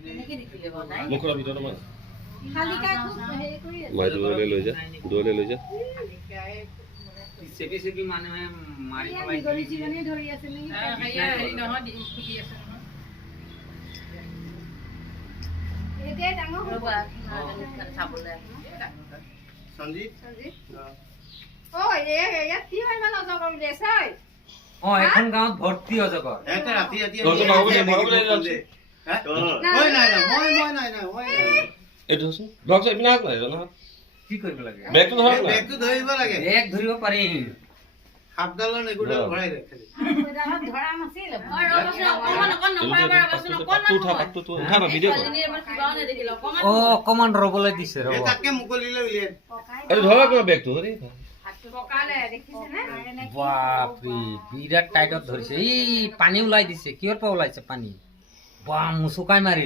মুখৰ ভিতৰত মাছ শালিকা খুব হেৰি কৰি আছে। মই দূৰলৈ লৈ যা চেপি চেপি মানুহে মাৰি এয়া পেলাই নিগনি চিগনি ধৰি আছে নেকি? হেৰি নহয় ফুটি আছে নহয়। এতিয়াই ডাঙৰ হ'ব। চাবলৈ সঞ্জিত সঞ্জিত। অ, ইয়াত কি হয় ইমান অজগৰ উলিয়াইছে ঐ? এখন গাঁৱত ভৰ্তি অজগৰ এটা ৰাতি ৰাতি তহঁতে নগলে যাচ্ছে মই নাই এইটো চোন ব্লক চাই বিনা নাই জানা কি কৰিব লাগে বেগটো ধৰক না বেগটো ধৰিব লাগে বেগ ধৰিব পাৰি সাপডালৰ নেগুডাল ভৰাই দে খালি এইডালত ধৰা নাছিল। পাকটো উঠা না ভিডিঅ' কৰ অকমান ৰবলৈ দিছে এই ৰব তাকে মুকলিলে উলিয়াই ককাই এইটো ধৰক না বেগটো হৰি পকালে দেখিছেনে? বাপৰে বিৰাট টাইটত ধৰিছে এই পানী ওলাই দিছে কিহৰ পৰা ওলাইছে পানী বা মুচুকাই মাৰি